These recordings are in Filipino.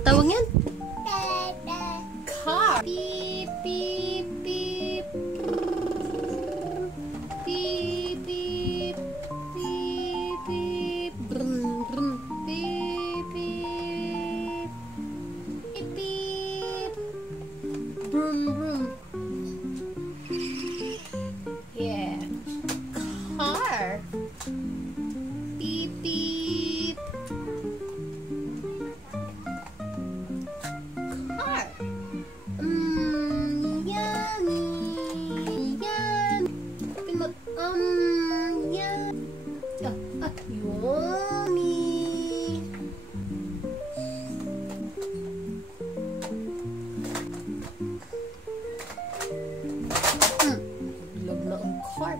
Tawag yan? Car. Beep, beep, beep. Beep, beep. Beep, beep. Brum, brum. Beep, beep. Beep, beep. Brum, brum. Yeah. Car. Beep, beep. Car. Yummy. Yum. Yum. Yummy. Lag na ang car.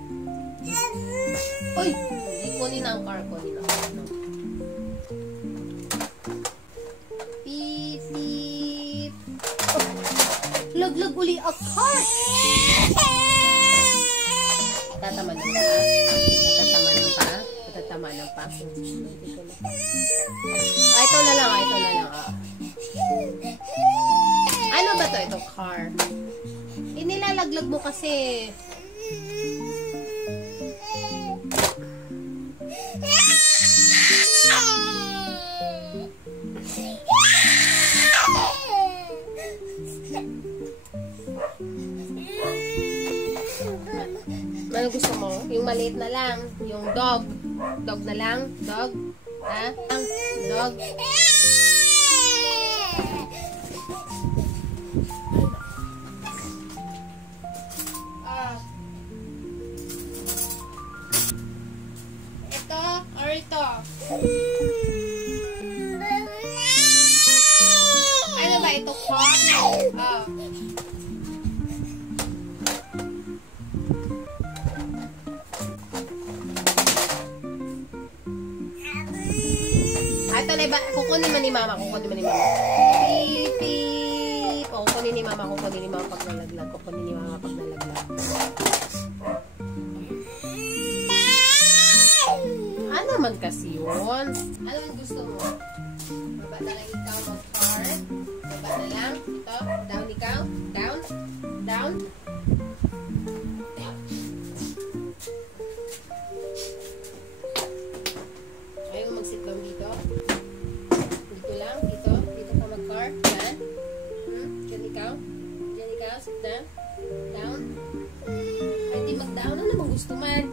Uy! Kunin na ang car. Kunin na. Beep, beep. Oh, laglag uli ang car. Tatamanan pa. Tatamanan pa. Tatamanan pa. Ito na lang. Ito na lang. Ano ba to? Itong car. Inilalaglag mo kasi. Ano gusto mo? Yung maliit na lang. Yung dog. Dog na lang. Dog. Ha? Dog. Ito or ito? Ano ba ito? Ito na ba? Kukunin man ni mama. Kukunin man ni mama. Beep, beep. O, kukunin ni mama. Kukunin ni mama pag nalaglag. Kukunin ni mama pag nalaglag. Ano man kasi yun? Ano man gusto mo? Baba na lang ikaw mag-car. Baba na lang. Ito. Down ikaw. Down. Down. Ayaw mo mag-sit down dito. Dito lang. Dito. Dito ka mag-car. Yan. Diyan ikaw. Diyan ikaw. Sit down. Down. Ay, di mag-down. Ano naman gusto man?